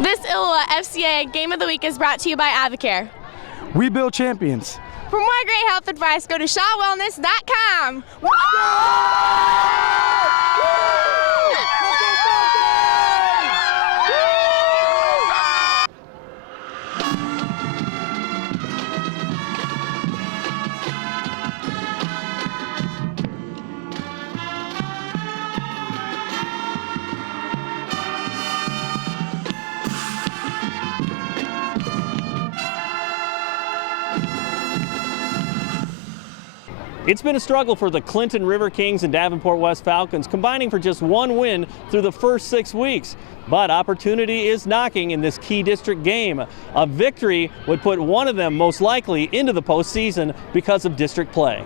This ILLOWA FCA Game of the Week is brought to you by Advocare. We build champions. For more great health advice, go to shawwellness.com. It's been a struggle for the Clinton River Kings and Davenport West Falcons, combining for just one win through the first 6 weeks. But opportunity is knocking in this key district game. A victory would put one of them most likely into the postseason because of district play.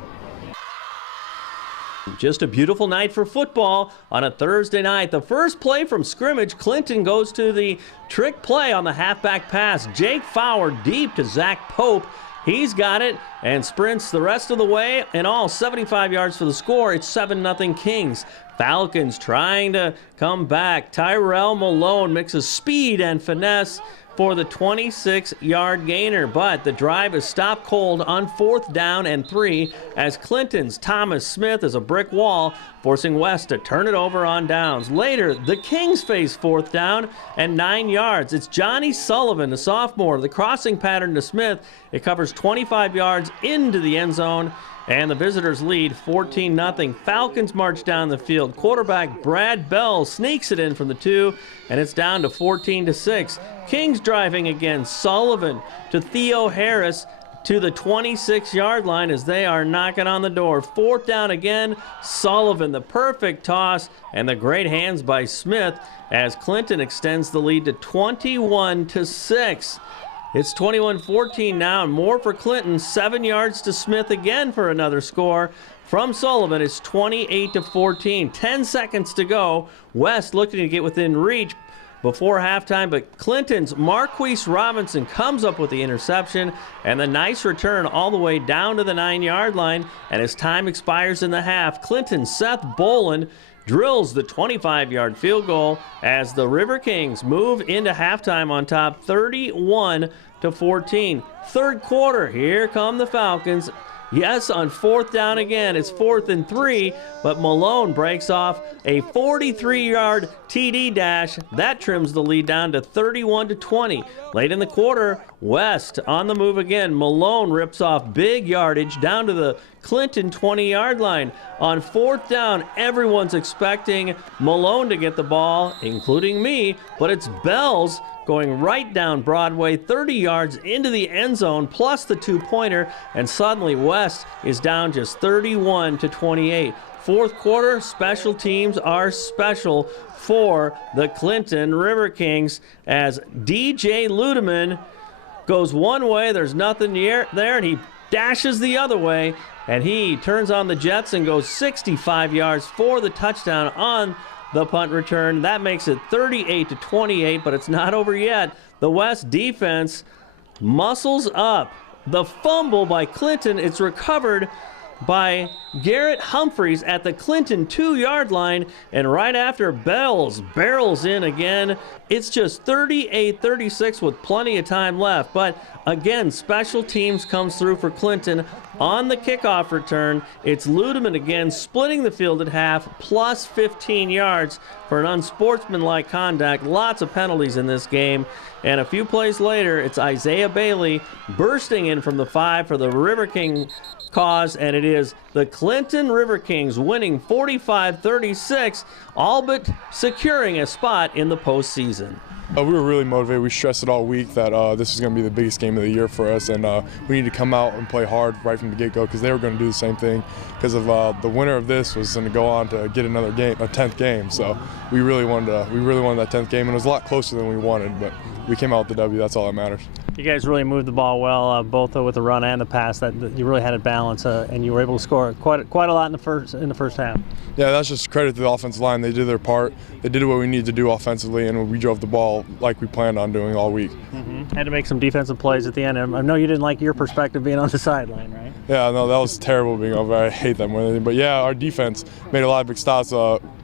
Just a beautiful night for football on a Thursday night. The first play from scrimmage, Clinton goes to the trick play on the halfback pass. Jake Fowler deep to Zach Pope. He's got it and sprints the rest of the way, and all 75 yards for the score. It's 7-0 Kings. Falcons trying to come back. Tyrell Malone mixes speed and finesse for the 26-yard gainer, but the drive is stopped cold on 4th down and 3 as Clinton's Thomas Smith is a brick wall, forcing West to turn it over on downs. Later, the Kings face 4th down and 9 yards. It's Johnny Sullivan, the sophomore, the crossing pattern to Smith. It covers 25 yards into the end zone, and the visitors lead 14-0. Falcons march down the field. Quarterback Brad Bell sneaks it in from the 2, and it's down to 14-6. Kings driving again. Sullivan to Theo Harris to the 26-yard line as they are knocking on the door. 4th down again. Sullivan, the perfect toss, and the great hands by Smith as Clinton extends the lead to 21-6. It's 21-14 now, and more for Clinton. 7 yards to Smith again for another score. From Sullivan, it's 28-14. 10 seconds to go. West looking to get within reach before halftime, but Clinton's Marquise Robinson comes up with the interception, and the nice return all the way down to the 9-yard line. And as time expires in the half, Clinton's Seth Boland drills the 25-yard field goal as the River Kings move into halftime on top 31-14. Third quarter, here come the Falcons. Yes, on 4th down again. It's 4th and 3, but Malone breaks off a 43-yard TD dash. That trims the lead down to 31-20. Late in the quarter, West on the move again. Malone rips off big yardage down to the Clinton 20-yard line. On 4th down, everyone's expecting Malone to get the ball, including me, but it's Bells going right down Broadway, 30 yards into the end zone, plus the 2-pointer, and suddenly West is down just 31-28. Fourth quarter, special teams are special for the Clinton River Kings as DJ Ludeman goes one way, there's nothing there, and he dashes the other way, and he turns on the Jets and goes 65 yards for the touchdown on the punt return. That makes it 38-28, but it's not over yet. The West defense muscles up. The fumble by Clinton, it's recovered by Garrett Humphreys at the Clinton 2-yard line, and right after Bells barrels in again. It's just 38-36 with plenty of time left, but again, special teams comes through for Clinton on the kickoff return. It's Ludeman again, splitting the field at half, plus 15 yards for an unsportsmanlike conduct. Lots of penalties in this game, and a few plays later, it's Isaiah Bailey bursting in from the 5 for the River King cause, and it is the Clinton River Kings winning 45-36, all but securing a spot in the postseason. We were really motivated. We stressed it all week that this was going to be the biggest game of the year for us, and we need to come out and play hard right from the get-go because they were going to do the same thing because of the winner of this was going to go on to get another game, a 10th game. So we really wanted that 10th game, and it was a lot closer than we wanted, but we came out with the W. That's all that matters. You guys really moved the ball well, both with the run and the pass. That you really had it balanced, and you were able to score quite a lot in the first half. Yeah, that's just credit to the offensive line. They did their part. They did what we needed to do offensively, and we drove the ball like we planned on doing all week. Mm-hmm. Had to make some defensive plays at the end. I know you didn't like your perspective being on the sideline, right? Yeah, no, that was terrible being over. I hate that more than anything. But yeah, our defense made a lot of big stops.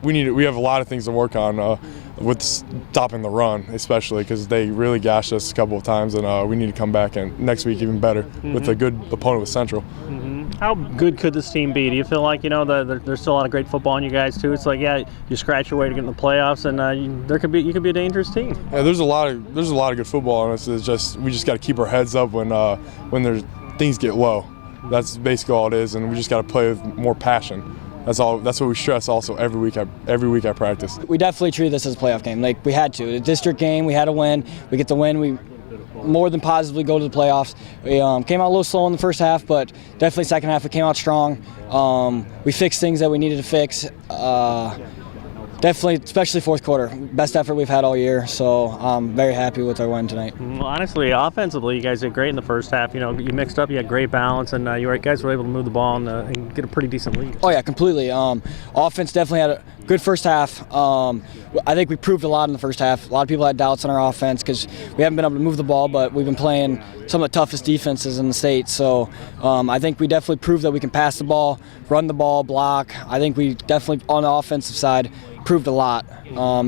We have a lot of things to work on. with stopping the run, especially because they really gashed us a couple of times, and we need to come back and next week even better with a good opponent with Central. How good could this team be? Do you feel like, there's still a lot of great football in you guys too? It's like, yeah, you scratch your way to get in the playoffs, and you could be a dangerous team. Yeah, there's a lot of good football in us. It's just we just got to keep our heads up when there's things get low. That's basically all it is, and we just got to play with more passion. That's all. That's what we stress also every week I practice. We definitely treat this as a playoff game. Like we had to. The district game, we had to win. We get the win. We more than positively go to the playoffs. We came out a little slow in the first half, but definitely second half we came out strong. We fixed things that we needed to fix. Definitely, especially fourth quarter, best effort we've had all year. So I'm very happy with our win tonight. Well, honestly, offensively, you guys did great in the first half. You mixed up, you had great balance, and you guys were able to move the ball and get a pretty decent lead. Oh yeah, completely. Offense definitely had a good first half. I think we proved a lot in the first half. A lot of people had doubts on our offense because we haven't been able to move the ball, but we've been playing some of the toughest defenses in the state. So I think we definitely proved that we can pass the ball, run the ball, block. I think we definitely, on the offensive side, proved a lot.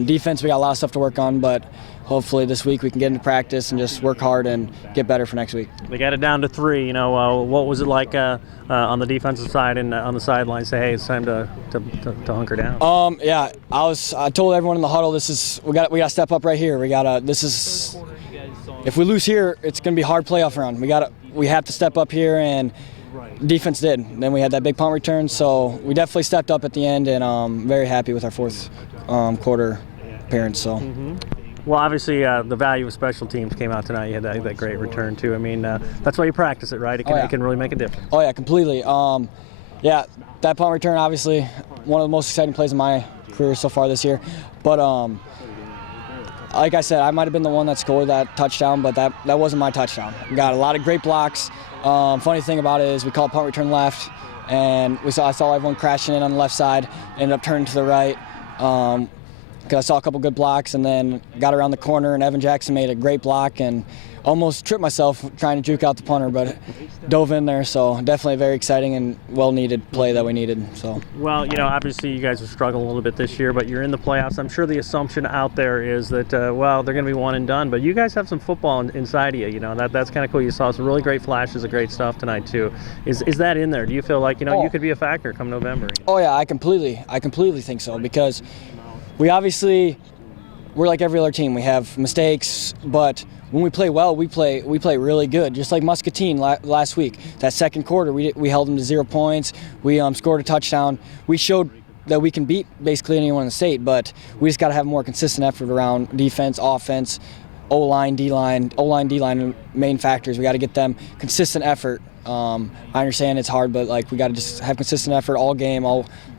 Defense, we got a lot of stuff to work on, but hopefully this week we can get into practice and just work hard and get better for next week. They got it down to 3. What was it like on the defensive side and on the sideline? Say, hey, it's time to hunker down. Yeah, I told everyone in the huddle, we got to step up right here. If we lose here, it's going to be a hard playoff run. We have to step up here, and defense did. Then we had that big punt return, so we definitely stepped up at the end, and I'm very happy with our fourth quarter appearance. So. Well, obviously, the value of special teams came out tonight. You had that great return too. I mean, that's why you practice it, right? It can really make a difference. Oh yeah, completely. Yeah, that punt return, obviously, one of the most exciting plays in my career so far this year. But like I said, I might have been the one that scored that touchdown, but that wasn't my touchdown. We got a lot of great blocks. Funny thing about it is we called punt return left, and I saw everyone crashing in on the left side, ended up turning to the right. Because I saw a couple good blocks, and then got around the corner, and Evan Jackson made a great block and almost tripped myself trying to juke out the punter, but dove in there. So definitely a very exciting and well-needed play that we needed. So. Well, obviously you guys have struggled a little bit this year, but you're in the playoffs. I'm sure the assumption out there is that, they're going to be one and done, but you guys have some football inside of you. That's kind of cool. You saw some really great flashes of great stuff tonight too. Is that in there? Do you feel like, you could be a factor come November? Oh yeah, I completely think so, because we're like every other team. We have mistakes, but when we play well, we play really good. Just like Muscatine last week, that second quarter, we held them to 0 points. We scored a touchdown. We showed that we can beat basically anyone in the state, but we just got to have more consistent effort around defense, offense, O-line, D-line. O-line, D-line, main factors. We got to get them consistent effort. I understand it's hard, but we got to just have consistent effort all game,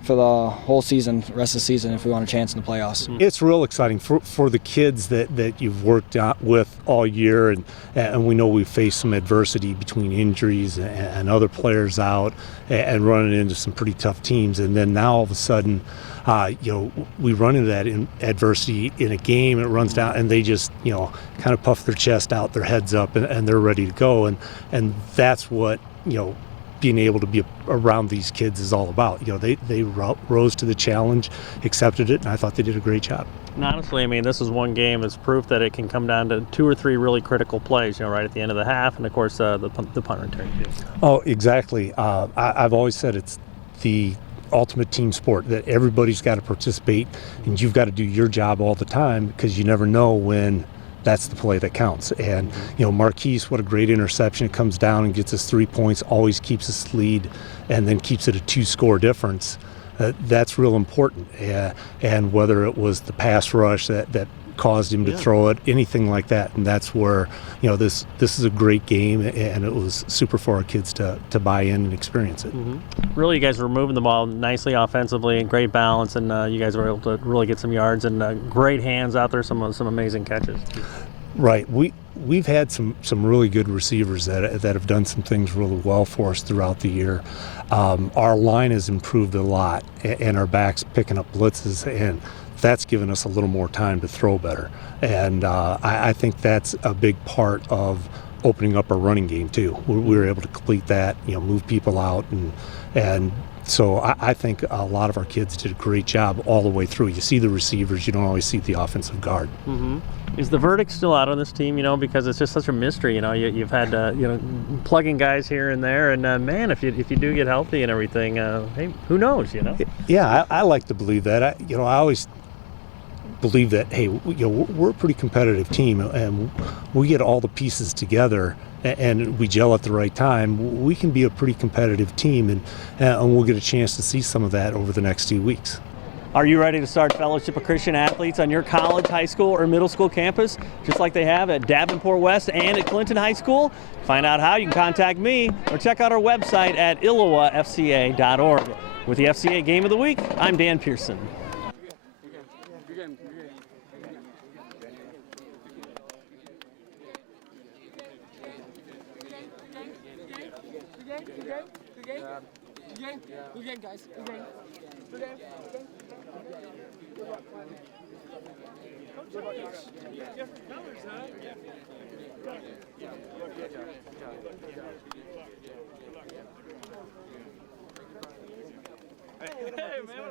for the whole season, rest of the season, if we want a chance in the playoffs. It's real exciting for the kids that you've worked out with all year, and we know we've faced some adversity between injuries and other players out and running into some pretty tough teams, and then now all of a sudden, we run into that adversity in a game, it runs down, and they just, kind of puff their chest out, their heads up, and they're ready to go, and that's what, being able to be around these kids is all about. They rose to the challenge, accepted it, and I thought they did a great job. And honestly, this is one game that's proof that it can come down to 2 or 3 really critical plays, right at the end of the half, and of course the punt return too. Oh, exactly. I've always said it's the ultimate team sport, that everybody's got to participate, and you've got to do your job all the time, because you never know when that's the play that counts. And Marquise, what a great interception. It comes down and gets us 3 points, always keeps us lead, and then keeps it a 2-score difference. That's real important. And whether it was the pass rush that caused him to throw it, anything like that, and that's where this is a great game, and it was super for our kids to buy in and experience it. Really, you guys were moving the ball nicely offensively and great balance, and you guys were able to really get some yards and great hands out there, some amazing catches. Right. We've had some really good receivers that have done some things really well for us throughout the year. Our line has improved a lot, and our backs picking up blitzes, and that's given us a little more time to throw better. And I think that's a big part of opening up our running game too. We were able to complete that, move people out, and So I think a lot of our kids did a great job all the way through. You see the receivers, you don't always see the offensive guard. Mm-hmm. Is the verdict still out on this team, because it's just such a mystery, you've had, plugging guys here and there, and man, if you do get healthy and everything, hey, who knows, Yeah, I like to believe that. I always believe that, hey, we're a pretty competitive team, and we get all the pieces together and we gel at the right time, we can be a pretty competitive team, and we'll get a chance to see some of that over the next 2 weeks. Are you ready to start Fellowship of Christian Athletes on your college, high school, or middle school campus, just like they have at Davenport West and at Clinton High School? Find out how. You can contact me or check out our website at ILLOWAFCA.org. With the FCA Game of the Week, I'm Dan Pearson. Good game, guys. Good game. Good game. Different colors, huh? Hey, man.